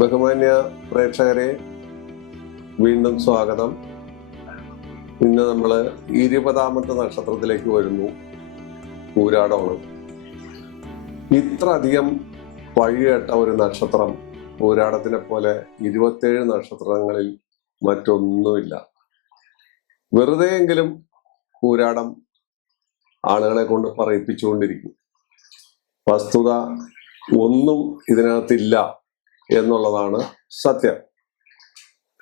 ബഹുമാന്യ പ്രേക്ഷകരെ, വീണ്ടും സ്വാഗതം. ഇന്ന് നമ്മൾ 20ാമത്തെ നക്ഷത്രത്തിലേക്ക് വരുന്നു. പൂരാടമാണ്. ഇത്ര അധികം വഴികേട്ട ഒരു നക്ഷത്രം പൂരാടത്തിനെ പോലെ 27 നക്ഷത്രങ്ങളിൽ മറ്റൊന്നുമില്ല. വെറുതെയെങ്കിലും പൂരാടം ആളുകളെ കൊണ്ട് പറയിപ്പിച്ചുകൊണ്ടിരിക്കും. വസ്തുത ഒന്നും ഇതിനകത്തില്ല എന്നുള്ളതാണ് സത്യം.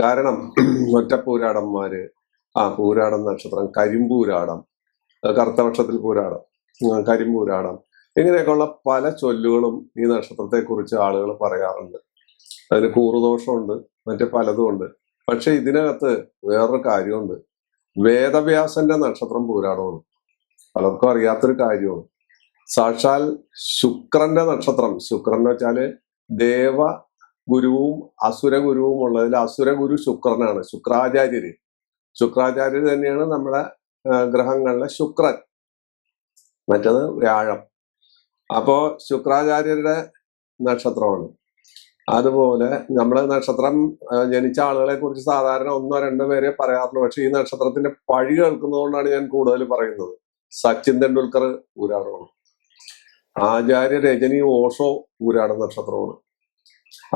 കാരണം ഒറ്റപ്പൂരാടന്മാര്, പൂരാടം നക്ഷത്രം, കരിമ്പൂരാടം, കറുത്തപക്ഷത്തിൽ പൂരാടം, കരിമ്പൂരാടം, ഇങ്ങനെയൊക്കെയുള്ള പല ചൊല്ലുകളും ഈ നക്ഷത്രത്തെ കുറിച്ച് ആളുകൾ പറയാറുണ്ട്. അതിന് കൂറുദോഷമുണ്ട്, മറ്റു പലതും ഉണ്ട്. പക്ഷെ ഇതിനകത്ത് വേറൊരു കാര്യമുണ്ട്. വേദവ്യാസന്റെ നക്ഷത്രം പൂരാടമാണ്. പലർക്കും അറിയാത്തൊരു കാര്യമാണ്. സാക്ഷാൽ ശുക്രന്റെ നക്ഷത്രം, ശുക്രൻ എന്ന് വെച്ചാല് ദേവ ഗുരുവും അസുരഗുരുവും ഉള്ളതിൽ അസുരഗുരു ശുക്രനാണ്. ശുക്രാചാര്യര് തന്നെയാണ് നമ്മുടെ ഗ്രഹങ്ങളിലെ ശുക്രൻ, മറ്റത് വ്യാഴം. അപ്പോ ശുക്രാചാര്യരുടെ നക്ഷത്രമാണ്. അതുപോലെ നമ്മുടെ നക്ഷത്രം ജനിച്ച ആളുകളെ കുറിച്ച് സാധാരണ 1-2 പേരെ പറയാറുള്ളൂ. പക്ഷെ ഈ നക്ഷത്രത്തിന്റെ പഴി കേൾക്കുന്നതുകൊണ്ടാണ് ഞാൻ കൂടുതൽ പറയുന്നത്. സച്ചിൻ തെണ്ടുൽക്കർ പൂരാടമാണ്. ആചാര്യ രജനി ഓഷോ പൂരാട നക്ഷത്രമാണ്.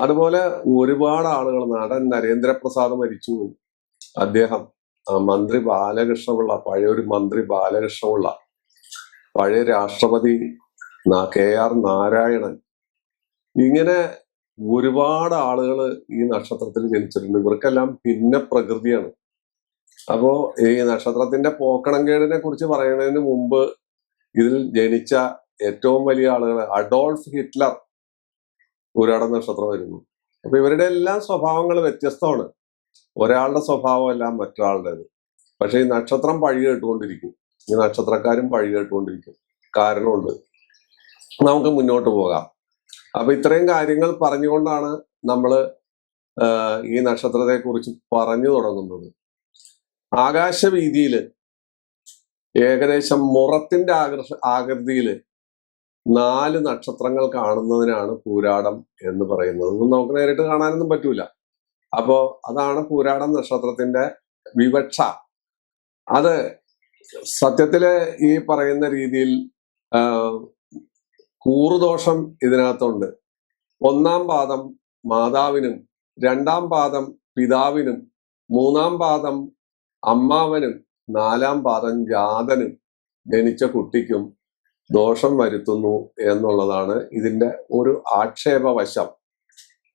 അതുപോലെ ഒരുപാട് ആളുകൾ, നടൻ നരേന്ദ്രപ്രസാദ് മരിച്ചു. അദ്ദേഹം മന്ത്രി ബാലകൃഷ്ണപിള്ള, പഴയൊരു മന്ത്രി ബാലകൃഷ്ണപിള്ള, പഴയ രാഷ്ട്രപതി KR നാരായണൻ, ഇങ്ങനെ ഒരുപാട് ആളുകൾ ഈ നക്ഷത്രത്തിൽ ജനിച്ചിട്ടുണ്ട്. ഇവർക്കെല്ലാം ഭിന്ന പ്രകൃതിയാണ്. അപ്പോ ഈ നക്ഷത്രത്തിന്റെ പോക്കണംകേടിനെ കുറിച്ച് പറയുന്നതിന് മുമ്പ് ഇതിൽ ജനിച്ച ഏറ്റവും വലിയ ആളുകൾ അഡോൾഫ് ഹിറ്റ്ലർ പൂരാട നക്ഷത്രമായിരുന്നു. അപ്പൊ ഇവരുടെ എല്ലാം സ്വഭാവങ്ങൾ വ്യത്യസ്തമാണ്. ഒരാളുടെ സ്വഭാവമല്ല മറ്റൊരാളുടേത്. പക്ഷെ ഈ നക്ഷത്രം പഴി കേട്ടുകൊണ്ടിരിക്കും. ഈ നക്ഷത്രക്കാരും പഴി കേട്ടുകൊണ്ടിരിക്കും. കാരണമുണ്ട്. നമുക്ക് മുന്നോട്ട് പോകാം. അപ്പൊ ഇത്രയും കാര്യങ്ങൾ പറഞ്ഞുകൊണ്ടാണ് നമ്മൾ ഈ നക്ഷത്രത്തെ കുറിച്ച് പറഞ്ഞു തുടങ്ങുന്നത്. ആകാശവീതിയില് ഏകദേശം മുറത്തിന്റെ ആകൃതിയില് 4 നക്ഷത്രങ്ങൾ കാണുന്നതിനാണ് പൂരാടം എന്ന് പറയുന്നത്. ഒന്നും നമുക്ക് നേരിട്ട് കാണാനൊന്നും പറ്റൂല. അപ്പോ അതാണ് പൂരാടം നക്ഷത്രത്തിന്റെ വിവക്ഷ. അത് സത്യത്തില് ഈ പറയുന്ന രീതിയിൽ കൂറുദോഷം ഇതിനകത്തുണ്ട്. 1-ാം പാദം മാതാവിനും, 2-ാം പാദം പിതാവിനും, 3-ാം പാദം അമ്മാവനും, 4-ാം പാദം ജാതനും ജനിച്ച കുട്ടിക്കും ദോഷം വരുത്തുന്നു എന്നുള്ളതാണ് ഇതിന്റെ ഒരു ആക്ഷേപവശം.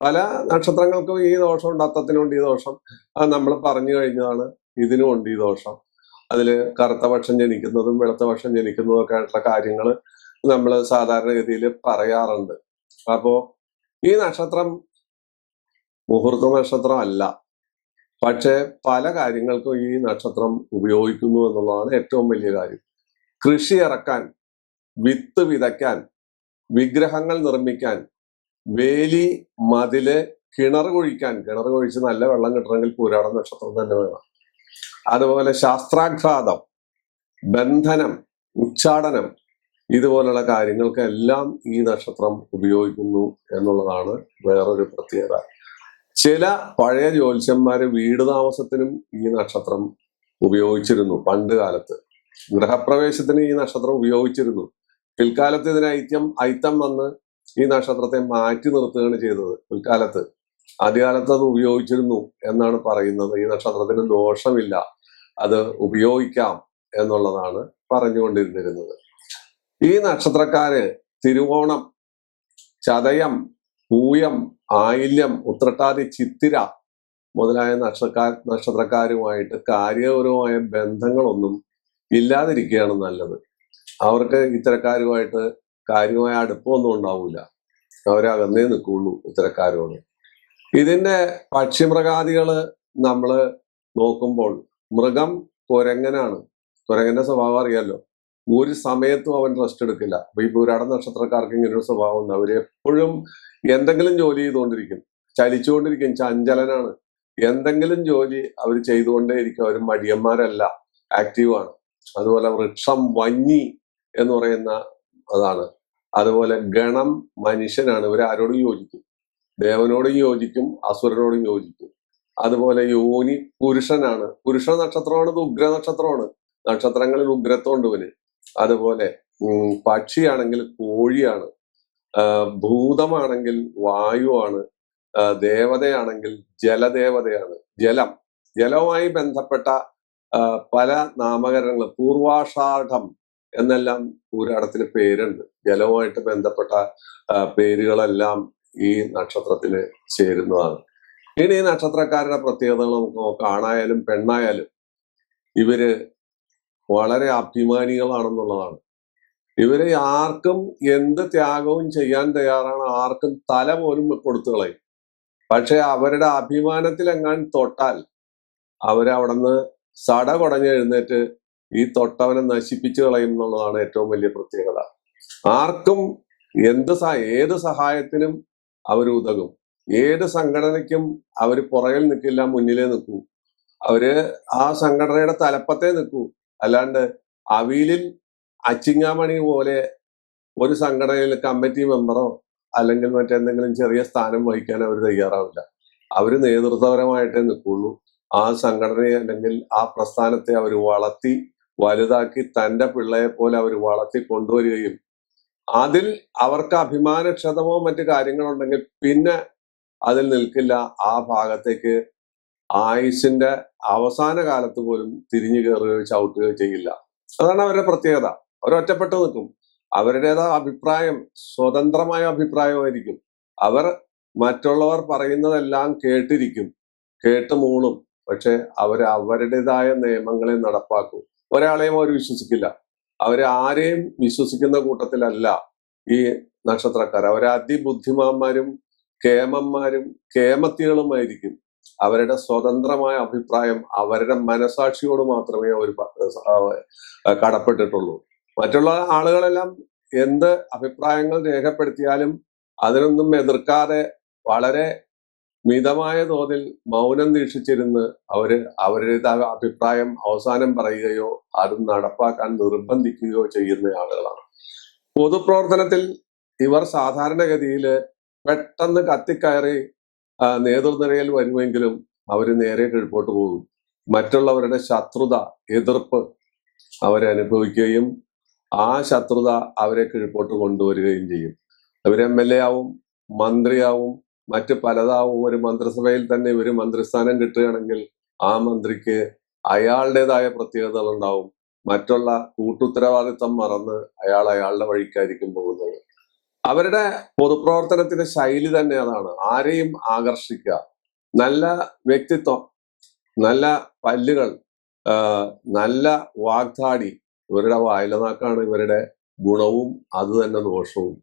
പല നക്ഷത്രങ്ങൾക്കും ഈ ദോഷമുണ്ട്. അത്തത്തിനുണ്ട് ഈ ദോഷം, അത് നമ്മൾ പറഞ്ഞു കഴിഞ്ഞതാണ്. ഇതിനും ഉണ്ട് ഈ ദോഷം. അതില് കറുത്തപക്ഷം ജനിക്കുന്നതും വെളുത്തപക്ഷം ജനിക്കുന്നതും ഒക്കെ ആയിട്ടുള്ള കാര്യങ്ങൾ നമ്മൾ സാധാരണഗതിയിൽ പറയാറുണ്ട്. അപ്പോ ഈ നക്ഷത്രം മുഹൂർത്ത നക്ഷത്രം അല്ല. പക്ഷെ പല കാര്യങ്ങൾക്കും ഈ നക്ഷത്രം ഉപയോഗിക്കുന്നു എന്നുള്ളതാണ് ഏറ്റവും വലിയ കാര്യം. കൃഷി ഇറക്കാൻ, വിത്ത് വിതയ്ക്കാൻ, വിഗ്രഹങ്ങൾ നിർമ്മിക്കാൻ, വേലി, മതില്, കിണർ കുഴിച്ച് നല്ല വെള്ളം കിട്ടണമെങ്കിൽ പൂരാട നക്ഷത്രം തന്നെ വേണം. അതുപോലെ ശാസ്ത്രാഘാതം, ബന്ധനം, ഉച്ചാടനം, ഇതുപോലുള്ള കാര്യങ്ങൾക്കെല്ലാം ഈ നക്ഷത്രം ഉപയോഗിക്കുന്നു എന്നുള്ളതാണ് വേറൊരു പ്രത്യേകത. ചില പഴയ ജ്യോത്സ്യന്മാര് വീട് താമസത്തിനും ഈ നക്ഷത്രം ഉപയോഗിച്ചിരുന്നു. പണ്ട് കാലത്ത് ഗൃഹപ്രവേശത്തിന് ഈ നക്ഷത്രം ഉപയോഗിച്ചിരുന്നു. പിൽക്കാലത്ത് ഇതിന് ഐത്തം വന്ന് ഈ നക്ഷത്രത്തെ മാറ്റി നിർത്തുകയാണ് ചെയ്തത്. പിൽക്കാലത്ത്, ആദ്യകാലത്ത് അത് ഉപയോഗിച്ചിരുന്നു എന്നാണ് പറയുന്നത്. ഈ നക്ഷത്രത്തിന് ദോഷമില്ല, അത് ഉപയോഗിക്കാം എന്നുള്ളതാണ് പറഞ്ഞുകൊണ്ടിരുന്നിരുന്നത്. ഈ നക്ഷത്രക്കാര് തിരുവോണം, ചതയം, പൂയം, ആയില്യം, ഉത്രട്ടാതി, ചിത്തിര മുതലായ നക്ഷത്രക്കാരുമായിട്ട് കാര്യപരമായ ബന്ധങ്ങളൊന്നും ഇല്ലാതിരിക്കുകയാണ് നല്ലത്. അവർക്ക് ഇത്തരക്കാരുമായിട്ട് കാര്യമായ അടുപ്പമൊന്നും ഉണ്ടാവില്ല. അവരകന്നേ നിൽക്കുള്ളൂ ഇത്തരക്കാരോട്. ഇതിന്റെ പക്ഷിമൃഗാദികള് നമ്മള് നോക്കുമ്പോൾ മൃഗം കുരങ്ങനാണ്. കുരങ്ങന്റെ സ്വഭാവം അറിയാലോ. ഒരു സമയത്തും അവൻ റെസ്റ്റ് എടുക്കില്ല. അപ്പൊ ഈ പൂരാട നക്ഷത്രക്കാർക്ക് ഇങ്ങനൊരു സ്വഭാവം ഉണ്ട്. അവര് എപ്പോഴും എന്തെങ്കിലും ജോലി ചെയ്തുകൊണ്ടിരിക്കും, ചലിച്ചുകൊണ്ടിരിക്കും, ചഞ്ചലനാണ്. എന്തെങ്കിലും ജോലി അവർ ചെയ്തുകൊണ്ടേയിരിക്കും. അവർ മടിയന്മാരല്ല, ആക്റ്റീവാണ്. അതുപോലെ വൃക്ഷം, വന്നി എന്ന് പറയുന്ന അതാണ്. അതുപോലെ ഗണം മനുഷ്യനാണ്. ഇവർ ആരോടും യോജിക്കും. ദേവനോടും യോജിക്കും, അസുരനോടും യോജിക്കും. അതുപോലെ യോനി പുരുഷനാണ്. പുരുഷ നക്ഷത്രമാണ്, ഇത് ഉഗ്ര നക്ഷത്രമാണ്. നക്ഷത്രങ്ങളിൽ ഉഗ്രത്വമുണ്ട് ഇവന്. അതുപോലെ പക്ഷിയാണെങ്കിൽ കോഴിയാണ്, ഭൂതമാണെങ്കിൽ വായുവാണ്, ദേവതയാണെങ്കിൽ ജലദേവതയാണ്. ജലവുമായി ബന്ധപ്പെട്ട പല നാമകരണങ്ങൾ, പൂർവാഷാഢം എന്നെല്ലാം പുരാണത്തിന് പേരുണ്ട്. ജലവുമായിട്ട് ബന്ധപ്പെട്ട പേരുകളെല്ലാം ഈ നക്ഷത്രത്തിന് ചേരുന്നതാണ്. ഇനി ഈ നക്ഷത്രക്കാരുടെ പ്രത്യേകതകൾ നമുക്ക് നോക്കാം. ആണായാലും പെണ്ണായാലും ഇവര് വളരെ അഭിമാനികളാണെന്നുള്ളതാണ്. ഇവര് ആർക്കും എന്ത് ത്യാഗവും ചെയ്യാൻ തയ്യാറാണ്, ആർക്കും തല പോലും കൊടുത്തു കളയും. പക്ഷെ അവരുടെ അഭിമാനത്തിൽ എങ്ങാൻ തൊട്ടാൽ അവരവിടുന്ന് സട കുടഞ്ഞ് എഴുന്നേറ്റ് ഈ തൊട്ടവനെ നശിപ്പിച്ചു കളയും എന്നുള്ളതാണ് ഏറ്റവും വലിയ പ്രത്യേകത. ആർക്കും ഏത് സഹായത്തിനും അവർ ഉതകും. ഏത് സംഘടനയ്ക്കും അവർ പുറകിൽ നിൽക്കില്ല, മുന്നിലേ നിൽക്കൂ. അവര് ആ സംഘടനയുടെ തലപ്പത്തേ നിൽക്കൂ. അല്ലാണ്ട് അവിയലിൽ അച്ചിങ്ങാമണി പോലെ ഒരു സംഘടനയിൽ കമ്മിറ്റി മെമ്പറോ അല്ലെങ്കിൽ മറ്റെന്തെങ്കിലും ചെറിയ സ്ഥാനം വഹിക്കാൻ അവർ തയ്യാറാവില്ല. അവര് നേതൃത്വപരമായിട്ടേ നിൽക്കുള്ളൂ. ആ സംഘടനയെ അല്ലെങ്കിൽ ആ പ്രസ്ഥാനത്തെ അവർ വളർത്തി വലുതാക്കി തന്റെ പിള്ളയെ പോലെ അവർ വളർത്തി കൊണ്ടുവരികയും അതിൽ അവർക്ക് അഭിമാനക്ഷതമോ മറ്റു കാര്യങ്ങളുണ്ടെങ്കിൽ പിന്നെ അതിൽ നിൽക്കില്ല. ആ ഭാഗത്തേക്ക് ആയുസിന്റെ അവസാന കാലത്ത് പോലും തിരിഞ്ഞു കയറുകയോ ചവിട്ടുകയോ ചെയ്യില്ല. അതാണ് അവരുടെ പ്രത്യേകത. അവരൊറ്റപ്പെട്ടു നിൽക്കും. അവരുടേതായ അഭിപ്രായം സ്വതന്ത്രമായ അഭിപ്രായമായിരിക്കും. അവർ മറ്റുള്ളവർ പറയുന്നതെല്ലാം കേട്ടിരിക്കും, കേട്ട് മൂളും. പക്ഷെ അവരുടേതായ നിയമങ്ങളെ നടപ്പാക്കും. ഒരാളെയും അവർ വിശ്വസിക്കില്ല. ആരെയും വിശ്വസിക്കുന്ന കൂട്ടത്തിലല്ല ഈ നക്ഷത്രക്കാർ. അതിബുദ്ധിമാന്മാരും കേമന്മാരും കേമത്തികളുമായിരിക്കും. അവരുടെ സ്വതന്ത്രമായ അഭിപ്രായം അവരുടെ മനസാക്ഷിയോട് മാത്രമേ അവർ കടപ്പെട്ടിട്ടുള്ളൂ. മറ്റുള്ള ആളുകളെല്ലാം എന്ത് അഭിപ്രായങ്ങൾ രേഖപ്പെടുത്തിയാലും അതിനൊന്നും എതിർക്കാതെ വളരെ മിതമായ തോതിൽ മൗനം ദീക്ഷിച്ചിരുന്ന് അവരുടേതായ അഭിപ്രായം അവസാനം പറയുകയോ അത് നടപ്പാക്കാൻ നിർബന്ധിക്കുകയോ ചെയ്യുന്ന ആളുകളാണ്. പൊതുപ്രവർത്തനത്തിൽ ഇവർ സാധാരണഗതിയിൽ പെട്ടെന്ന് കത്തിക്കയറി നേതൃനിരയിൽ വരുമെങ്കിലും അവർ നേരെ കീഴ്പോട്ട് പോകും. മറ്റുള്ളവരുടെ ശത്രുത, എതിർപ്പ് അവരനുഭവിക്കുകയും ആ ശത്രുത അവരെ കീഴ്പോട്ട് കൊണ്ടുവരികയും ചെയ്യും. അവർ MLA ആവും, മന്ത്രിയാവും, മറ്റ് പലതാവും. ഒരു മന്ത്രിസഭയിൽ തന്നെ ഇവര് മന്ത്രിസ്ഥാനം കിട്ടുകയാണെങ്കിൽ ആ മന്ത്രിക്ക് അയാളുടേതായ പ്രത്യേകതകൾ ഉണ്ടാവും. മറ്റുള്ള കൂട്ടുത്തരവാദിത്തം മറന്ന് അയാളുടെ വഴിക്കായിരിക്കും പോകുന്നത്. അവരുടെ പൊതുപ്രവർത്തനത്തിന്റെ ശൈലി തന്നെ അതാണ്. ആരെയും ആകർഷിക്കുക, നല്ല വ്യക്തിത്വം, നല്ല പല്ലുകൾ, നല്ല വാഗ്ദാടി. ഇവരുടെ വായിലനാക്കാണ് ഇവരുടെ ഗുണവും അത് തന്നെ ദോഷവും.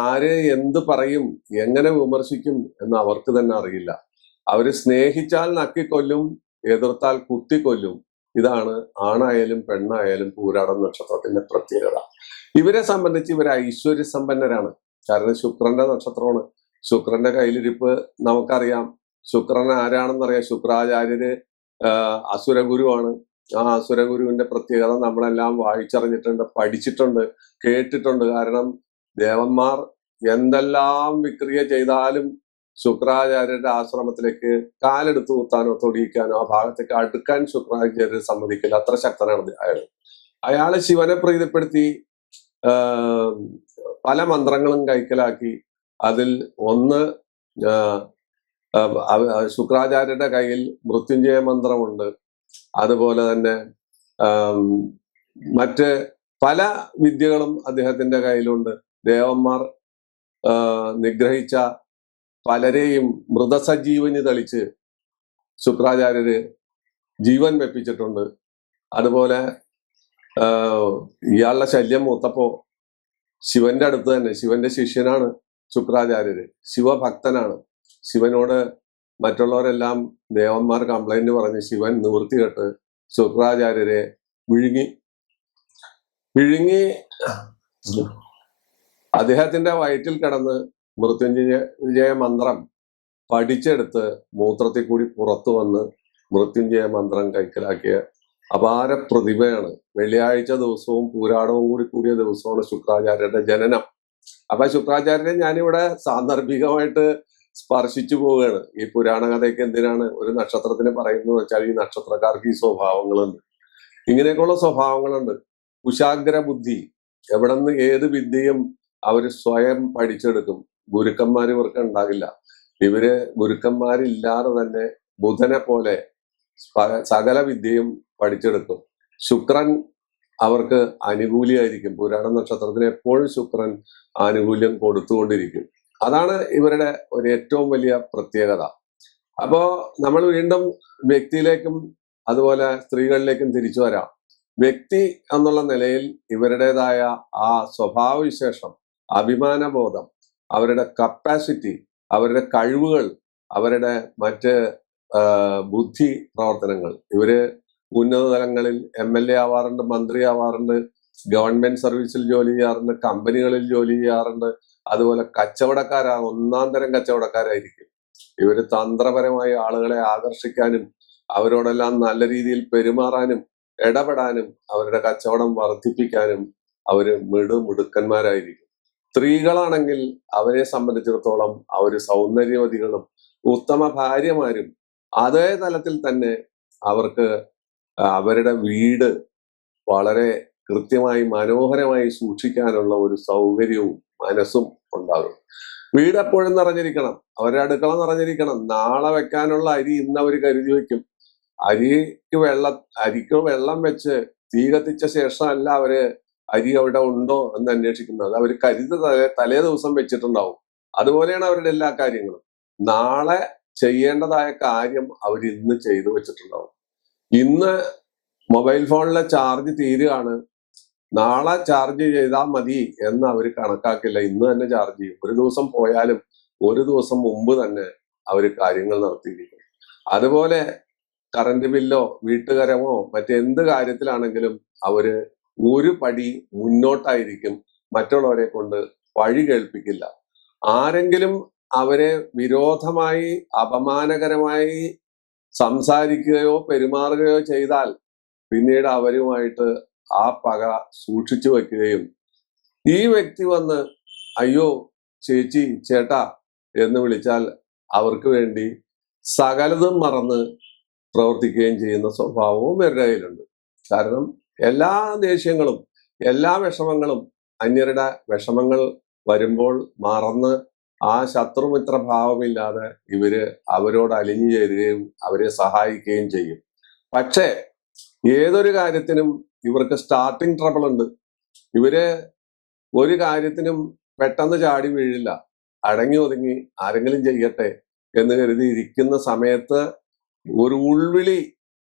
ആര് എന്ത് പറയും, എങ്ങനെ വിമർശിക്കും എന്ന് അവർക്ക് തന്നെ അറിയില്ല. അവര് സ്നേഹിച്ചാൽ നക്കിക്കൊല്ലും, എതിർത്താൽ കുത്തിക്കൊല്ലും. ഇതാണ് ആണായാലും പെണ്ണായാലും പൂരാടം നക്ഷത്രത്തിന്റെ പ്രത്യേകത. ഇവരെ സംബന്ധിച്ച് ഇവർ ഐശ്വര്യസമ്പന്നരാണ്. കാരണം ശുക്രന്റെ നക്ഷത്രമാണ്. ശുക്രന്റെ കയ്യിലിരിപ്പ് നമുക്കറിയാം. ശുക്രൻ ആരാണെന്നറിയാം. ശുക്രാചാര്യര് അസുരഗുരുവാണ്. ആ അസുരഗുരുവിന്റെ പ്രത്യേകത നമ്മളെല്ലാം വായിച്ചറിഞ്ഞിട്ടുണ്ട്, പഠിച്ചിട്ടുണ്ട്, കേട്ടിട്ടുണ്ട്. കാരണം ദേവന്മാർ എന്തെല്ലാം വിക്രിയ ചെയ്താലും ശുക്രാചാര്യരുടെ ആശ്രമത്തിലേക്ക് കാലെടുത്ത് കുത്താനോ തൊടിയിക്കാനോ ആ ഭാഗത്തേക്ക് അടുക്കാൻ ശുക്രാചാര്യർ സമ്മതിക്കില്ല. അത്ര ശക്തനാണ് അയാള് ശിവനെ പ്രീതിപ്പെടുത്തി പല മന്ത്രങ്ങളും കൈക്കലാക്കി. അതിൽ ഒന്ന് ശുക്രാചാര്യരുടെ കയ്യിൽ മൃത്യുഞ്ജയ മന്ത്രമുണ്ട്. അതുപോലെ തന്നെ മറ്റ് പല വിദ്യകളും അദ്ദേഹത്തിന്റെ കയ്യിലുണ്ട്. ദേവന്മാർ നിഗ്രഹിച്ച പലരെയും മൃതസജീവനി തളിച്ച് ശുക്രാചാര്യര് ജീവൻ വെപ്പിച്ചിട്ടുണ്ട്. അതുപോലെ ഇയാളുടെ ശല്യം മൂത്തപ്പോ ശിവന്റെ അടുത്ത് തന്നെ, ശിവന്റെ ശിഷ്യനാണ് ശുക്രാചാര്യര്, ശിവഭക്തനാണ്. ശിവനോട് മറ്റുള്ളവരെല്ലാം ദേവന്മാർ കംപ്ലൈന്റ് പറഞ്ഞ് ശിവൻ നിവൃത്തികെട്ട് ശുക്രാചാര്യരെ വിഴുങ്ങി അദ്ദേഹത്തിന്റെ വയറ്റിൽ കിടന്ന് മൃത്യുഞ്ജയ മന്ത്രം പഠിച്ചെടുത്ത് മൂത്രത്തിൽ കൂടി പുറത്തു വന്ന് മൃത്യുഞ്ജയ മന്ത്രം കൈക്കലാക്കിയ അപാര പ്രതിഭയാണ്. വെള്ളിയാഴ്ച ദിവസവും പൂരാടവും കൂടിയ ദിവസമാണ് ശുക്രാചാര്യരുടെ ജനനം. അപ്പൊ ശുക്രാചാര്യരെ ഞാനിവിടെ സാന്ദർഭികമായിട്ട് സ്പർശിച്ചു പോവുകയാണ്. ഈ പുരാണ കഥയൊക്കെ എന്തിനാണ് ഒരു നക്ഷത്രത്തിനെ പറയുന്നത് വെച്ചാൽ ഈ നക്ഷത്രക്കാർക്ക് ഈ സ്വഭാവങ്ങളുണ്ട്, ഇങ്ങനെയൊക്കെയുള്ള സ്വഭാവങ്ങളുണ്ട്. കുശാഗ്ര ബുദ്ധി, എവിടെ നിന്ന് ഏത് വിദ്യയും അവര് സ്വയം പഠിച്ചെടുക്കും. ഗുരുക്കന്മാർ ഇവർക്ക് ഉണ്ടാകില്ല. ഇവര് ഗുരുക്കന്മാരില്ലാതെ തന്നെ ബുധനെ പോലെ സകല വിദ്യയും പഠിച്ചെടുക്കും. ശുക്രൻ അവർക്ക് അനുകൂലിയായിരിക്കും. പുരാണ നക്ഷത്രത്തിന് എപ്പോഴും ശുക്രൻ ആനുകൂല്യം കൊടുത്തുകൊണ്ടിരിക്കും. അതാണ് ഇവരുടെ ഒരു ഏറ്റവും വലിയ പ്രത്യേകത. അപ്പോ നമ്മൾ വീണ്ടും വ്യക്തിയിലേക്കും അതുപോലെ സ്ത്രീകളിലേക്കും തിരിച്ചു വരാം. വ്യക്തി എന്നുള്ള നിലയിൽ ഇവരുടേതായ ആ സ്വഭാവവിശേഷം, അഭിമാനബോധം, അവരുടെ കപ്പാസിറ്റി, അവരുടെ കഴിവുകൾ, അവരുടെ മറ്റ് ബുദ്ധി പ്രവർത്തനങ്ങൾ, ഇവര് ഉന്നത തലങ്ങളിൽ MLA ആവാറുണ്ട്, മന്ത്രി ആവാറുണ്ട്, ഗവൺമെന്റ് സർവീസിൽ ജോലി ചെയ്യാറുണ്ട്, കമ്പനികളിൽ ജോലി ചെയ്യാറുണ്ട്. അതുപോലെ ഒന്നാം തരം കച്ചവടക്കാരായിരിക്കും. ഇവര് തന്ത്രപരമായി ആളുകളെ ആകർഷിക്കാനും അവരോടെല്ലാം നല്ല രീതിയിൽ പെരുമാറാനും ഇടപെടാനും അവരുടെ കച്ചവടം വർദ്ധിപ്പിക്കാനും അവര് മിടുക്കന്മാരായിരിക്കും. സ്ത്രീകളാണെങ്കിൽ അവരെ സംബന്ധിച്ചിടത്തോളം അവര് സൗന്ദര്യവതികളും ഉത്തമ ഭാര്യമാരും. അതേ തലത്തിൽ തന്നെ അവർക്ക് അവരുടെ വീട് വളരെ കൃത്യമായി മനോഹരമായി സൂക്ഷിക്കാനുള്ള ഒരു സൗകര്യവും മനസ്സും ഉണ്ടാകും. വീട് എപ്പോഴും നിറഞ്ഞിരിക്കണം, അവരുടെ അടുക്കള നിറഞ്ഞിരിക്കണം. നാളെ വെക്കാനുള്ള അരി ഇന്ന് അവർ കരുതി വെക്കും. അരിക്ക് വെള്ളം വെച്ച് തീ കത്തിച്ച ശേഷമല്ല അവര് അരി അവിടെ ഉണ്ടോ എന്ന് അന്വേഷിക്കുന്നത്. അവർ തലേ ദിവസം വെച്ചിട്ടുണ്ടാവും. അതുപോലെയാണ് അവരുടെ എല്ലാ കാര്യങ്ങളും. നാളെ ചെയ്യേണ്ടതായ കാര്യം അവർ ഇന്ന് ചെയ്തു വെച്ചിട്ടുണ്ടാവും. ഇന്ന് മൊബൈൽ ഫോണിലെ ചാർജ് തീരുകയാണ്, നാളെ ചാർജ് ചെയ്താൽ മതി എന്ന് അവർ കണക്കാക്കില്ല. ഇന്ന് തന്നെ ചാർജ് ചെയ്യും. ഒരു ദിവസം പോയാലും ഒരു ദിവസം മുമ്പ് തന്നെ അവർ കാര്യങ്ങൾ നടത്തിയിരിക്കും. അതുപോലെ കറണ്ട് ബില്ലോ വീട്ടുകരമോ മറ്റെന്ത് കാര്യത്തിലാണെങ്കിലും അവര് ഒരു പടി മുന്നോട്ടായിരിക്കും. മറ്റുള്ളവരെ കൊണ്ട് വഴി കേൾപ്പിക്കില്ല. ആരെങ്കിലും അവരെ വിരോധമായി അപമാനകരമായി സംസാരിക്കുകയോ പെരുമാറുകയോ ചെയ്താൽ പിന്നീട് അവരുമായിട്ട് ആ പക സൂക്ഷിച്ചു വെക്കുകയും ഈ വ്യക്തി വന്ന് അയ്യോ ചേച്ചി ചേട്ടാ എന്ന് വിളിച്ചാൽ അവർക്ക് വേണ്ടി സകലതും മറന്ന് പ്രവർത്തിക്കുകയും ചെയ്യുന്ന സ്വഭാവവും ഇവരുടെ കയ്യിലുണ്ട്. കാരണം എല്ലാ ദേഷ്യങ്ങളും എല്ലാ വിഷമങ്ങളും അന്യരുടെ വിഷമങ്ങൾ വരുമ്പോൾ മറന്ന് ആ ശത്രുമിത്ര ഭാവമില്ലാതെ ഇവര് അവരോട് അലിഞ്ഞു ചേരുകയും അവരെ സഹായിക്കുകയും ചെയ്യും. പക്ഷേ ഏതൊരു കാര്യത്തിനും ഇവർക്ക് സ്റ്റാർട്ടിങ് ട്രബിൾ ഉണ്ട്. ഇവര് ഒരു കാര്യത്തിനും പെട്ടെന്ന് ചാടി വീഴില്ല. അടങ്ങി ഒതുങ്ങി ആരെങ്കിലും ചെയ്യട്ടെ എന്ന് കരുതി ഇരിക്കുന്ന സമയത്ത് ഒരു ഉൾവിളി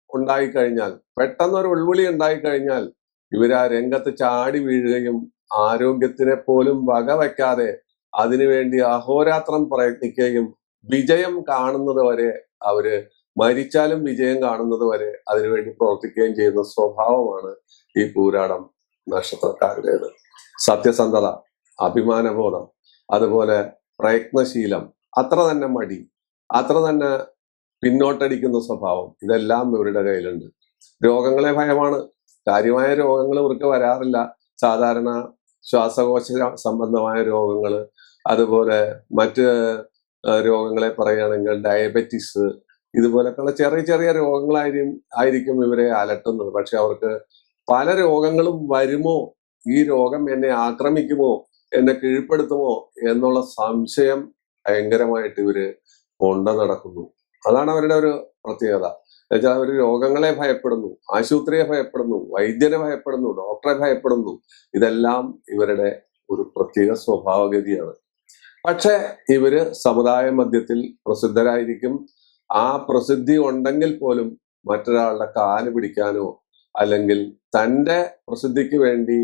ഉണ്ടായിക്കഴിഞ്ഞാൽ, പെട്ടെന്നൊരു ഉൾവിളി ഉണ്ടായിക്കഴിഞ്ഞാൽ ഇവർ ആ രംഗത്ത് ചാടി വീഴുകയും ആരോഗ്യത്തിനെ പോലും വകവയ്ക്കാതെ അതിനുവേണ്ടി അഹോരാത്രം പ്രയത്നിക്കുകയും വിജയം കാണുന്നത് വരെ അവര് മരിച്ചാലും വിജയം കാണുന്നത് വരെ അതിനുവേണ്ടി പ്രവർത്തിക്കുകയും ചെയ്യുന്ന സ്വഭാവമാണ് ഈ പൂരാടം നക്ഷത്രക്കാരുടേത്. സത്യസന്ധത, അഭിമാനബോധം, അതുപോലെ പ്രയത്നശീലം, അത്ര തന്നെ മടി, അത്ര തന്നെ പിന്നോട്ടടിക്കുന്ന സ്വഭാവം, ഇതെല്ലാം ഇവരുടെ കയ്യിലുണ്ട്. രോഗങ്ങളെ ഭയമാണ്. കാര്യമായ രോഗങ്ങൾ ഇവർക്ക് വരാറില്ല. സാധാരണ ശ്വാസകോശ സംബന്ധമായ രോഗങ്ങൾ, അതുപോലെ മറ്റ് രോഗങ്ങളെ പറയുകയാണെങ്കിൽ ഡയബറ്റിസ്, ഇതുപോലൊക്കെയുള്ള ചെറിയ ചെറിയ രോഗങ്ങളായിരിക്കും ഇവരെ അലട്ടുന്നത്. പക്ഷെ അവർക്ക് പല രോഗങ്ങളും വരുമോ, ഈ രോഗം എന്നെ ആക്രമിക്കുമോ, എന്നെ കീഴ്പ്പെടുത്തുമോ എന്നുള്ള സംശയം ഭയങ്കരമായിട്ട് ഇവര് കൊണ്ടു നടക്കുന്നു. അതാണ് അവരുടെ ഒരു പ്രത്യേകത. എന്നുവെച്ചാൽ അവർ രോഗങ്ങളെ ഭയപ്പെടുന്നു, ആശുപത്രിയെ ഭയപ്പെടുന്നു, വൈദ്യനെ ഭയപ്പെടുന്നു, ഡോക്ടറെ ഭയപ്പെടുന്നു. ഇതെല്ലാം ഇവരുടെ ഒരു പ്രത്യേക സ്വഭാവഗതിയാണ്. പക്ഷെ ഇവര് സമുദായ മധ്യത്തിൽ പ്രസിദ്ധരായിരിക്കും. ആ പ്രസിദ്ധി ഉണ്ടെങ്കിൽ പോലും മറ്റൊരാളുടെ കാല് പിടിക്കാനോ അല്ലെങ്കിൽ തൻ്റെ പ്രസിദ്ധിക്ക് വേണ്ടി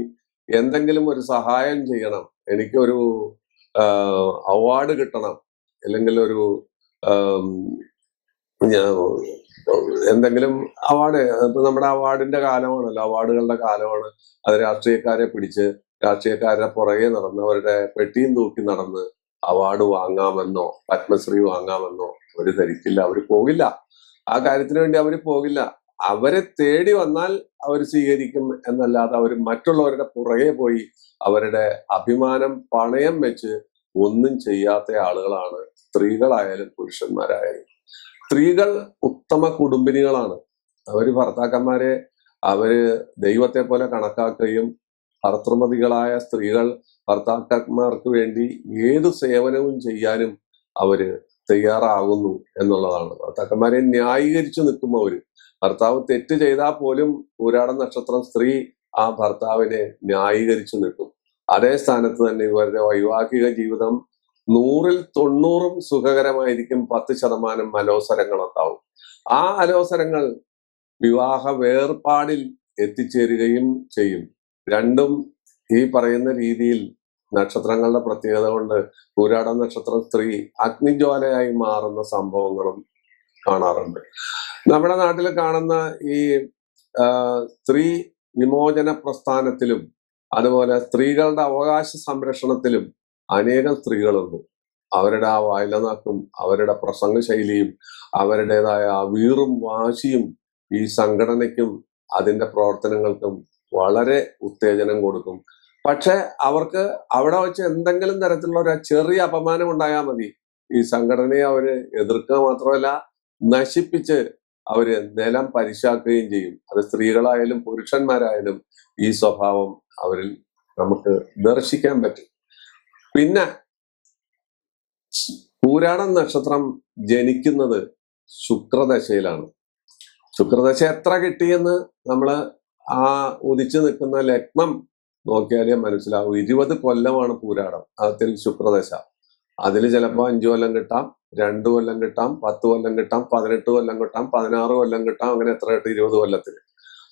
എന്തെങ്കിലും ഒരു സഹായം ചെയ്യണം, എനിക്കൊരു അവാർഡ് കിട്ടണം, അല്ലെങ്കിൽ ഒരു എന്തെങ്കിലും അവാർഡ്, ഇപ്പൊ നമ്മുടെ അവാർഡിന്റെ കാലമാണല്ലോ, അവാർഡുകളുടെ കാലമാണ്. അത് രാഷ്ട്രീയക്കാരെ പിടിച്ച് രാഷ്ട്രീയക്കാരുടെ പുറകെ നടന്ന് അവരുടെ പെട്ടിയും തൂക്കി നടന്ന് അവാർഡ് വാങ്ങാമെന്നോ പത്മശ്രീ വാങ്ങാമെന്നോ അവര് ധരിക്കില്ല. അവര് പോകില്ല. ആ കാര്യത്തിന് വേണ്ടി അവര് പോകില്ല. അവരെ തേടി വന്നാൽ അവർ സ്വീകരിക്കും എന്നല്ലാതെ അവർ മറ്റുള്ളവരുടെ പുറകെ പോയി അവരുടെ അഭിമാനം പണയം വെച്ച് ഒന്നും ചെയ്യാത്ത ആളുകളാണ് സ്ത്രീകളായാലും പുരുഷന്മാരായാലും. സ്ത്രീകൾ ഉത്തമ കുടുംബിനികളാണ്. അവര് ഭർത്താക്കന്മാരെ അവര് ദൈവത്തെ പോലെ കണക്കാക്കുകയും ഭർത്തൃമതികളായ സ്ത്രീകൾ ഭർത്താക്കന്മാർക്ക് വേണ്ടി ഏത് സേവനവും ചെയ്യാനും അവര് തയ്യാറാകുന്നു എന്നുള്ളതാണ്. ഭർത്താക്കന്മാരെ ന്യായീകരിച്ചു നിൽക്കും അവര്. ഭർത്താവ് തെറ്റ് ചെയ്താൽ പോലും പൂരാട നക്ഷത്രം സ്ത്രീ ആ ഭർത്താവിനെ ന്യായീകരിച്ചു നിൽക്കും. അതേ സ്ഥാനത്ത് തന്നെ ഇവരുടെ വൈവാഹിക ജീവിതം 100-ൽ 90 സുഖകരമായിരിക്കും. 10% അലോസരങ്ങൾ ഉണ്ടാവും. ആ അലോസരങ്ങൾ വിവാഹ വേർപാടിൽ എത്തിച്ചേരുകയും ചെയ്യും. രണ്ടും ഈ പറയുന്ന രീതിയിൽ നക്ഷത്രങ്ങളുടെ പ്രത്യേകത കൊണ്ട് പൂരാട നക്ഷത്ര സ്ത്രീ അഗ്നിജ്വാലയായി മാറുന്ന സംഭവങ്ങളും കാണാറുണ്ട്. നമ്മുടെ നാട്ടിൽ കാണുന്ന ഈ സ്ത്രീ വിമോചന പ്രസ്ഥാനത്തിലും അതുപോലെ സ്ത്രീകളുടെ അവകാശ സംരക്ഷണത്തിലും അനേകം സ്ത്രീകളുണ്ട്. അവരുടെ ആ വയലനാക്കും അവരുടെ പ്രസംഗ ശൈലിയും അവരുടേതായ ആ വീറും വാശിയും ഈ സംഘടനയ്ക്കും അതിന്റെ പ്രവർത്തനങ്ങൾക്കും വളരെ ഉത്തേജനം കൊടുക്കും. പക്ഷെ അവർക്ക് അവിടെ വെച്ച് എന്തെങ്കിലും തരത്തിലുള്ള ഒരു ചെറിയ അപമാനം ഉണ്ടായാൽ മതി, ഈ സംഘടനയെ അവര് എതിർക്കുക മാത്രമല്ല നശിപ്പിച്ച് അവര് നിലം പരിശാക്കുകയും ചെയ്യും. അത് സ്ത്രീകളായാലും പുരുഷന്മാരായാലും ഈ സ്വഭാവം അവരിൽ നമുക്ക് ദർശിക്കാൻ പറ്റും. പിന്നെ പൂരാടം നക്ഷത്രം ജനിക്കുന്നത് ശുക്രദശയിലാണ്. ശുക്രദശ എത്ര കിട്ടിയെന്ന് നമ്മള് ആ ഉദിച്ചു നിൽക്കുന്ന ലഗ്നം നോക്കിയാലേ മനസ്സിലാവും. 20 കൊല്ലമാണ് പൂരാടം, അതിൽ ശുക്രദശ. അതിൽ ചിലപ്പോൾ 5 കൊല്ലം കിട്ടാം, 2 കൊല്ലം കിട്ടാം, 10 കൊല്ലം കിട്ടാം, 18 കൊല്ലം കിട്ടാം, 16 കൊല്ലം കിട്ടാം. അങ്ങനെ എത്ര കിട്ടും? 20 കൊല്ലത്തിന്.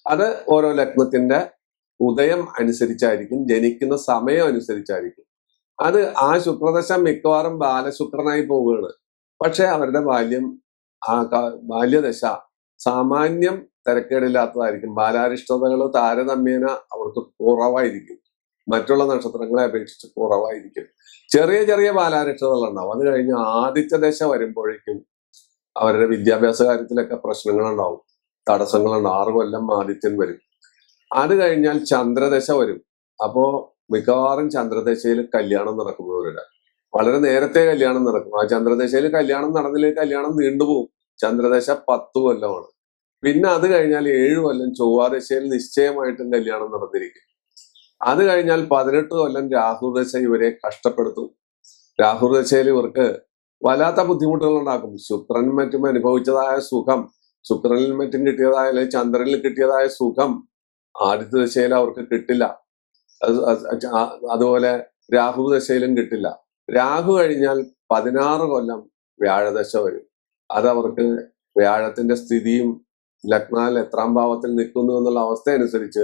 അത് ഓരോ ലഗ്നത്തിന്റെ ഉദയം അനുസരിച്ചായിരിക്കും, ജനിക്കുന്ന സമയം അനുസരിച്ചായിരിക്കും. അത് ആ ശുക്രദശ മിക്കവാറും ബാലശുക്രനായി പോവുകയാണ്. പക്ഷെ അവരുടെ ബാല്യദശ സാമാന്യം തിരക്കേടില്ലാത്തതായിരിക്കും. ബാലാരിഷ്ടതകൾ താരതമ്യേന അവർക്ക് കുറവായിരിക്കും, മറ്റുള്ള നക്ഷത്രങ്ങളെ അപേക്ഷിച്ച് കുറവായിരിക്കും. ചെറിയ ചെറിയ ബാലാരിഷ്ടതകൾ ഉണ്ടാവും. അത് കഴിഞ്ഞ് ആദിത്യ ദശ വരുമ്പോഴേക്കും അവരുടെ വിദ്യാഭ്യാസ കാര്യത്തിലൊക്കെ പ്രശ്നങ്ങളുണ്ടാവും, തടസ്സങ്ങളുണ്ടാവും. 6 കൊല്ലം ആദിത്യൻ വരും. അത് കഴിഞ്ഞാൽ ചന്ദ്രദശ വരും. അപ്പോ മിക്കവാറും ചന്ദ്രദശയിൽ കല്യാണം നടക്കുന്നവരുടെ വളരെ നേരത്തെ കല്യാണം നടക്കും. ആ ചന്ദ്രദശയിൽ കല്യാണം നടന്നില്ലെങ്കിൽ കല്യാണം നീണ്ടുപോകും. ചന്ദ്രദശ 10 കൊല്ലമാണ്. പിന്നെ അത് കഴിഞ്ഞാൽ 7 കൊല്ലം ചൊവ്വാദശയിൽ നിശ്ചയമായിട്ടും കല്യാണം നടന്നിരിക്കും. അത് കഴിഞ്ഞാൽ 18 കൊല്ലം രാഹുദശ ഇവരെ കഷ്ടപ്പെടുത്തും. രാഹുദശയിൽ ഇവർക്ക് വല്ലാത്ത ബുദ്ധിമുട്ടുകൾ ഉണ്ടാക്കും. ശുക്രൻ മറ്റും അനുഭവിച്ചതായ സുഖം, ശുക്രനിൽ മറ്റും കിട്ടിയതായ അല്ലെങ്കിൽ ചന്ദ്രനിൽ കിട്ടിയതായ സുഖം ആദിത്യ ദശയിൽ അവർക്ക് കിട്ടില്ല. അതുപോലെ രാഹു ദശയിലും കിട്ടില്ല. രാഹു കഴിഞ്ഞാൽ 16 കൊല്ലം വ്യാഴദശ വരും. അതവർക്ക് വ്യാഴത്തിന്റെ സ്ഥിതിയും ലഗ്നാൽ എത്രാം ഭാവത്തിൽ നിൽക്കുന്നു എന്നുള്ള അവസ്ഥ അനുസരിച്ച്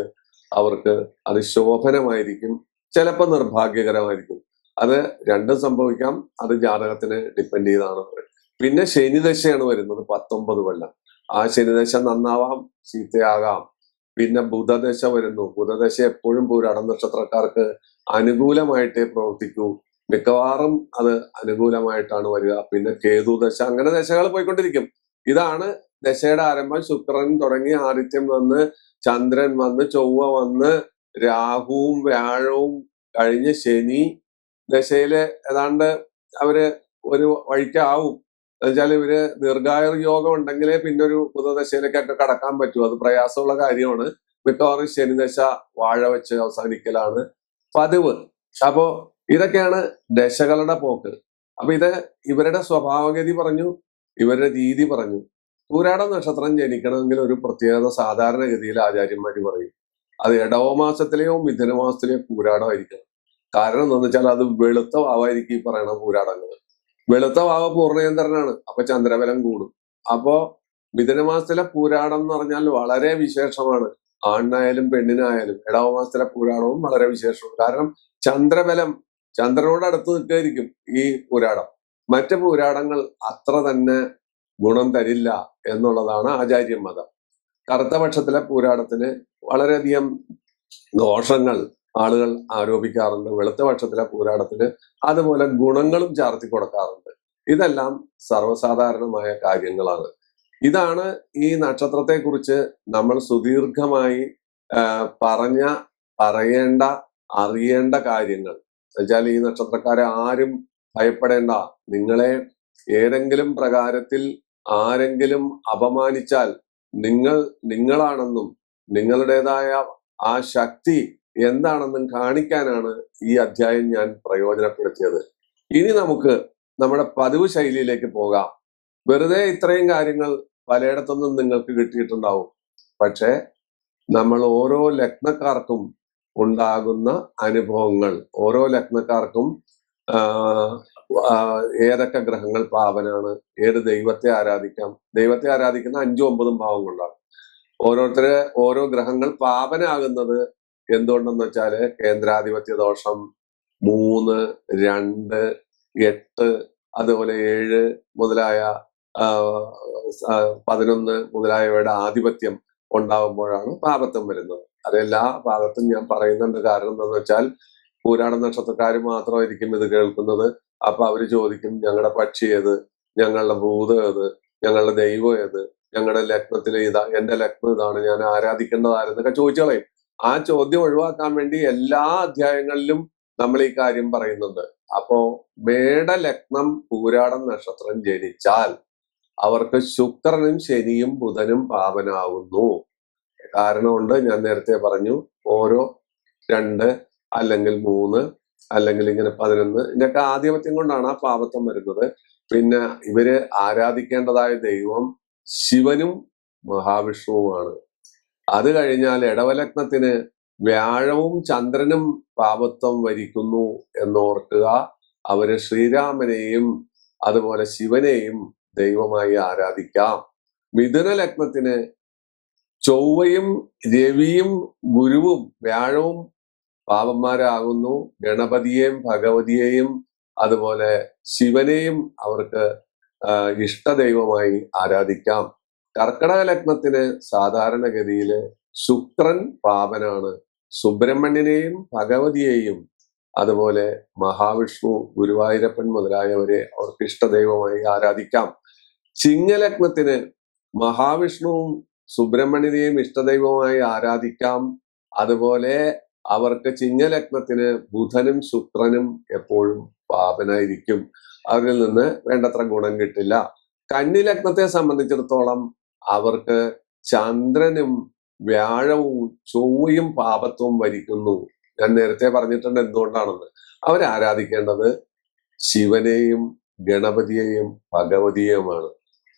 അവർക്ക് അത് ശോഭനമായിരിക്കും, ചിലപ്പോൾ നിർഭാഗ്യകരമായിരിക്കും. അത് രണ്ടും സംഭവിക്കാം. അത് ജാതകത്തിന് ഡിപ്പെൻഡ് ചെയ്താണ്. പിന്നെ ശനിദശയാണ് വരുന്നത് 19 കൊല്ലം. ആ ശനിദശ നന്നാവാം, ചീത്തയാകാം. പിന്നെ ബുധദശ വരുന്നു. ബുധദശ എപ്പോഴും പൂരാടം നക്ഷത്രക്കാർക്ക് അനുകൂലമായിട്ടേ പ്രവർത്തിക്കൂ. മിക്കവാറും അത് അനുകൂലമായിട്ടാണ് വരിക. പിന്നെ കേതുദശ, അങ്ങനെ ദശകൾ പോയിക്കൊണ്ടിരിക്കും. ഇതാണ് ദശയുടെ ആരംഭം. ശുക്രൻ തുടങ്ങി ആദിത്യൻ വന്ന്, ചന്ദ്രൻ വന്ന്, ചൊവ്വ വന്ന്, രാഹുവും വ്യാഴവും കഴിഞ്ഞ് ശനി ദശയില് ഏതാണ്ട് അവര് ഒരു വഴിക്കാവും. എന്നുവെച്ചാൽ ഇവര് ദീർഘായുർ യോഗം ഉണ്ടെങ്കിലേ പിന്നെ ഒരു ബുധദശയിലേക്കൊക്കെ കടക്കാൻ പറ്റൂ. അത് പ്രയാസമുള്ള കാര്യമാണ്. മിക്കവാറും ശനിദശ വാഴ വെച്ച് അവസാനിക്കലാണ് പതിവ്. അപ്പോ ഇതൊക്കെയാണ് ദശകളുടെ പോക്ക്. അപ്പൊ ഇത് ഇവരുടെ സ്വഭാവഗതി പറഞ്ഞു, ഇവരുടെ രീതി പറഞ്ഞു. പൂരാട നക്ഷത്രം ജനിക്കണമെങ്കിൽ ഒരു പ്രത്യേകത സാധാരണഗതിയിൽ ആചാര്യന്മാര് പറയും. അത് ഇടവ മാസത്തിലെയോ മിഥുന മാസത്തിലെയോ പൂരാടമായിരിക്കണം. കാരണം എന്താണെന്ന് വെച്ചാൽ അത് വെളുത്ത വാവായിരിക്കും ഈ പറയണ പൂരാടങ്ങൾ. വെളുത്ത വാവ പൂർണ്ണചന്ദ്രനാണ്, അപ്പൊ ചന്ദ്രബലം കൂടും. അപ്പോ മിഥുനമാസത്തിലെ പൂരാടം എന്ന് പറഞ്ഞാൽ വളരെ വിശേഷമാണ്. ആണിനായാലും പെണ്ണിനായാലും ഇടവ മാസത്തിലെ പൂരാടവും വളരെ വിശേഷമാണ്. കാരണം ചന്ദ്രബലം, ചന്ദ്രനോട് അടുത്ത് നിൽക്കുകയായിരിക്കും ഈ പൂരാടം. മറ്റ് പൂരാടങ്ങൾ അത്ര തന്നെ ഗുണം തരില്ല എന്നുള്ളതാണ് ആചാര്യമതം. കറുത്ത പക്ഷത്തിലെ പൂരാടത്തിന് വളരെയധികം ദോഷങ്ങൾ ആളുകൾ ആരോപിക്കാറുണ്ട്. വെളുത്ത പക്ഷത്തിലെ പൂരാടത്തിന് അതുപോലെ ഗുണങ്ങളും ചാർത്തി കൊടുക്കാറുണ്ട്. ഇതെല്ലാം സർവ്വസാധാരണമായ കാര്യങ്ങളാണ്. ഇതാണ് ഈ നക്ഷത്രത്തെ കുറിച്ച് നമ്മൾ സുദീർഘമായി പറയേണ്ട, അറിയേണ്ട കാര്യങ്ങൾ. എന്നുവെച്ചാൽ ഈ നക്ഷത്രക്കാരെ ആരും ഭയപ്പെടേണ്ട. നിങ്ങളെ ഏതെങ്കിലും പ്രകാരത്തിൽ ആരെങ്കിലും അപമാനിച്ചാൽ നിങ്ങളാണെന്നും നിങ്ങളുടേതായ ആ ശക്തി എന്താണെന്നും കാണിക്കാനാണ് ഈ അധ്യായം ഞാൻ പ്രയോജനപ്പെടുത്തിയത്. ഇനി നമുക്ക് നമ്മുടെ പതിവ് ശൈലിയിലേക്ക് പോകാം. വെറുതെ ഇത്രയും കാര്യങ്ങൾ പലയിടത്തുനിന്നും നിങ്ങൾക്ക് കിട്ടിയിട്ടുണ്ടാവും. പക്ഷെ നമ്മൾ ഓരോ ലഗ്നക്കാർക്കും ഉണ്ടാകുന്ന അനുഭവങ്ങൾ, ഓരോ ലഗ്നക്കാർക്കും ഏതൊക്കെ ഗ്രഹങ്ങൾ പാവനാണ്, ഏത് ദൈവത്തെ ആരാധിക്കാം. ദൈവത്തെ ആരാധിക്കുന്ന 5ഉം 9ഉം ഭാവം കൊണ്ടാണ്. ഓരോ ഗ്രഹങ്ങൾ പാവനാകുന്നത് എന്തുകൊണ്ടെന്ന് വെച്ചാല് കേന്ദ്രാധിപത്യ ദോഷം 3, 2, 8, അതുപോലെ 7 മുതലായ 11 മുതലായവയുടെ ആധിപത്യം ഉണ്ടാകുമ്പോഴാണ് പാപത്വം വരുന്നത്. അതെല്ലാ ഭാഗത്തും ഞാൻ പറയുന്നുണ്ട്. കാരണം എന്താണെന്ന് വെച്ചാൽ പൂരാട നക്ഷത്രക്കാർ മാത്രമായിരിക്കും ഇത് കേൾക്കുന്നത്. അപ്പൊ അവര് ചോദിക്കും, ഞങ്ങളുടെ പക്ഷി ഏത്, ഞങ്ങളുടെ ഭൂതം ഏത്, ഞങ്ങളുടെ ദൈവം ഏത്, ഞങ്ങളുടെ ലഗ്നത്തിലെ എന്റെ ലഗ്നം ഇതാണ്, ഞാൻ ആരാധിക്കേണ്ടതാരെന്നൊക്കെ ചോദിച്ചോളയും. ആ ചോദ്യം ഒഴിവാക്കാൻ വേണ്ടി എല്ലാ അധ്യായങ്ങളിലും നമ്മൾ ഈ കാര്യം പറയുന്നുണ്ട്. അപ്പോ മേടലഗ്നം പൂരാടം നക്ഷത്രം ജനിച്ചാൽ അവർക്ക് ശുക്രനും ശനിയും ബുധനും പാവനാകുന്നു. കാരണമുണ്ട്, ഞാൻ നേരത്തെ പറഞ്ഞു. ഓരോ 2 അല്ലെങ്കിൽ 3 അല്ലെങ്കിൽ ഇങ്ങനെ 11 ഇതിനൊക്കെ ആധിപത്യം കൊണ്ടാണ് ആ പാപത്വം വരുന്നത്. പിന്നെ ഇവര് ആരാധിക്കേണ്ടതായ ദൈവം ശിവനും മഹാവിഷ്ണുവുമാണ്. അത് കഴിഞ്ഞാൽ ഇടവലഗ്നത്തിന് വ്യാഴവും ചന്ദ്രനും പാപത്വം വരിക്കുന്നു എന്നോർക്കുക. അവര് ശ്രീരാമനെയും അതുപോലെ ശിവനെയും ദൈവമായി ആരാധിക്കാം. മിഥുന ലഗ്നത്തിന് ചൊവ്വയും രവിയും ഗുരുവും വ്യാഴവും പാപന്മാരാകുന്നു. ഗണപതിയെയും ഭഗവതിയെയും അതുപോലെ ശിവനെയും അവർക്ക് ഇഷ്ടദൈവമായി ആരാധിക്കാം. കർക്കടക ലഗ്നത്തിന് സാധാരണഗതിയില് ശുക്രൻ പാപനാണ്. സുബ്രഹ്മണ്യനെയും ഭഗവതിയെയും അതുപോലെ മഹാവിഷ്ണു, ഗുരുവായൂരപ്പൻ മുതലായവരെ അവർക്ക് ഇഷ്ടദൈവമായി ആരാധിക്കാം. ചിങ്ങലഗ്നത്തിന് മഹാവിഷ്ണുവും സുബ്രഹ്മണ്യനെയും ഇഷ്ടദൈവമായി ആരാധിക്കാം. അതുപോലെ അവർക്ക് ചിങ്ങലഗ്നത്തിന് ബുധനും ശുക്രനും എപ്പോഴും പാപനായിരിക്കും. അവരിൽ നിന്ന് വേണ്ടത്ര ഗുണം കിട്ടില്ല. കന്നി ലഗ്നത്തെ സംബന്ധിച്ചിടത്തോളം അവർക്ക് ചന്ദ്രനും വ്യാഴവും ചൊവ്വയും പാപത്വം വരിക്കുന്നു. ഞാൻ നേരത്തെ പറഞ്ഞിട്ടുണ്ട് എന്തുകൊണ്ടാണെന്ന്. അവരാരാധിക്കേണ്ടത് ശിവനെയും ഗണപതിയെയും ഭഗവതിയെയുമാണ്.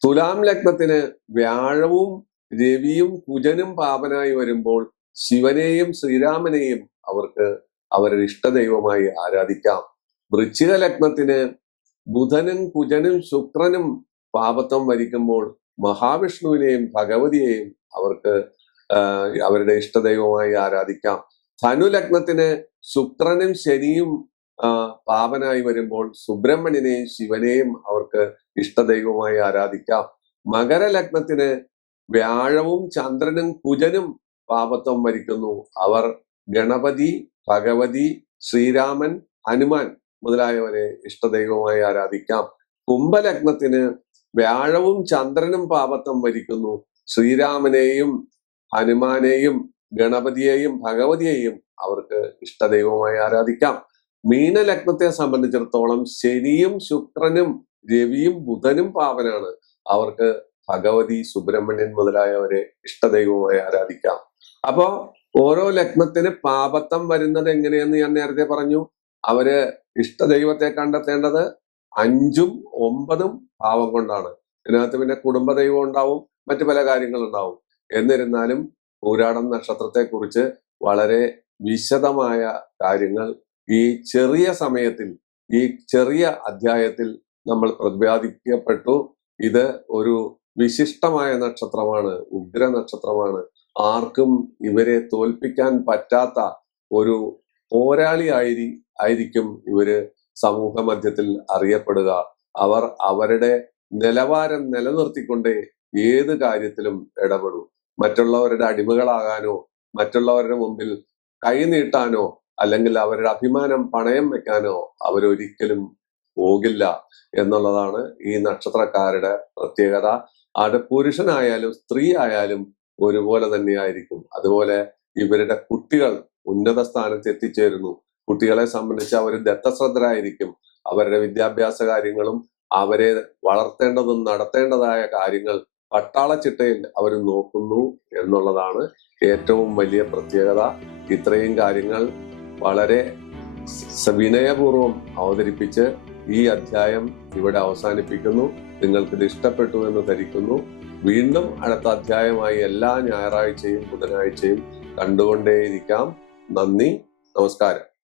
തുലാം ലഗ്നത്തിന് വ്യാഴവും രവിയും കുജനും പാപനായി വരുമ്പോൾ ശിവനെയും ശ്രീരാമനെയും അവർക്ക് അവരുടെ ഇഷ്ടദൈവമായി ആരാധിക്കാം. വൃശ്ചിക ലഗ്നത്തിന് ബുധനും കുജനും ശുക്രനും പാപത്വം വരിക്കുമ്പോൾ മഹാവിഷ്ണുവിനെയും ഭഗവതിയെയും അവർക്ക് അവരുടെ ഇഷ്ടദൈവമായി ആരാധിക്കാം. ധനുലഗ്നത്തിന് ശുക്രനും ശനിയും പാപനായി വരുമ്പോൾ സുബ്രഹ്മണ്യനെയും ശിവനെയും അവർക്ക് ഇഷ്ടദൈവമായി ആരാധിക്കാം. മകരലഗ്നത്തിന് വ്യാഴവും ചന്ദ്രനും കുജനും പാപത്വം വരിക്കുന്നു. അവർ ഗണപതി, ഭഗവതി, ശ്രീരാമൻ, ഹനുമാൻ മുതലായവരെ ഇഷ്ടദൈവമായി ആരാധിക്കാം. കുംഭലഗ്നത്തിന് വ്യാഴവും ചന്ദ്രനും പാപത്വം വരിക്കുന്നു. ശ്രീരാമനെയും ഹനുമാനെയും ഗണപതിയെയും ഭഗവതിയെയും അവർക്ക് ഇഷ്ടദൈവമായി ആരാധിക്കാം. മീനലഗ്നത്തെ സംബന്ധിച്ചിടത്തോളം ശനിയും ശുക്രനും രവിയും ബുധനും പാവനാണ്. അവർക്ക് ഭഗവതി, സുബ്രഹ്മണ്യൻ മുതലായവരെ ഇഷ്ടദൈവമായി ആരാധിക്കാം. അപ്പോ ഓരോ ലഗ്നത്തിന് പാപത്വം വരുന്നത് എങ്ങനെയെന്ന് ഞാൻ നേരത്തെ പറഞ്ഞു. അവര് ഇഷ്ടദൈവത്തെ കണ്ടെത്തേണ്ടത് 5ഉം 9ഉം ഭാവം കൊണ്ടാണ്. ഇതിനകത്ത് പിന്നെ കുടുംബദൈവം ഉണ്ടാവും, മറ്റു പല കാര്യങ്ങളുണ്ടാവും. എന്നിരുന്നാലും പൂരാടം നക്ഷത്രത്തെ കുറിച്ച് വളരെ വിശദമായ കാര്യങ്ങൾ ഈ ചെറിയ സമയത്തിൽ, ഈ ചെറിയ അധ്യായത്തിൽ നമ്മൾ പ്രതിപാദിക്കപ്പെട്ടു. ഇത് ഒരു വിശിഷ്ടമായ നക്ഷത്രമാണ്, ഉഗ്ര നക്ഷത്രമാണ്. ആർക്കും ഇവരെ തോൽപ്പിക്കാൻ പറ്റാത്ത ഒരു പോരാളി ആയിരിക്കും ഇവര് സമൂഹ മധ്യത്തിൽ അറിയപ്പെടുക. അവർ അവരുടെ നിലവാരം നിലനിർത്തിക്കൊണ്ടേ ഏത് കാര്യത്തിലും ഇടപെടും. മറ്റുള്ളവരുടെ അടിമകളാകാനോ മറ്റുള്ളവരുടെ മുമ്പിൽ കൈനീട്ടാനോ അല്ലെങ്കിൽ അവരുടെ അഭിമാനം പണയം വെക്കാനോ അവരൊരിക്കലും പോകില്ല എന്നുള്ളതാണ് ഈ നക്ഷത്രക്കാരുടെ പ്രത്യേകത. അത് പുരുഷനായാലും സ്ത്രീ ആയാലും ഒരുപോലെ തന്നെയായിരിക്കും. അതുപോലെ ഇവരുടെ കുട്ടികൾ ഉന്നത സ്ഥാനത്ത് എത്തിച്ചേരുന്നു. കുട്ടികളെ സംബന്ധിച്ച് അവർ ദത്തശ്രദ്ധരായിരിക്കും. അവരുടെ വിദ്യാഭ്യാസ കാര്യങ്ങളും അവരെ വളർത്തേണ്ടതും നടത്തേണ്ടതായ കാര്യങ്ങൾ പട്ടാള ചിട്ടയിൽ അവർ നോക്കുന്നു എന്നുള്ളതാണ് ഏറ്റവും വലിയ പ്രത്യേകത. ഇത്രയും കാര്യങ്ങൾ വളരെ വിനയപൂർവ്വം അവതരിപ്പിച്ച് ഈ അധ്യായം ഇവിടെ അവസാനിപ്പിക്കുന്നു. നിങ്ങൾക്കിത് ഇഷ്ടപ്പെട്ടു എന്ന് ധരിക്കുന്നു. വീണ്ടും അടുത്ത അധ്യായമായി എല്ലാ ഞായറാഴ്ചയും ബുധനാഴ്ചയും കണ്ടുകൊണ്ടേയിരിക്കാം. നന്ദി, നമസ്കാരം.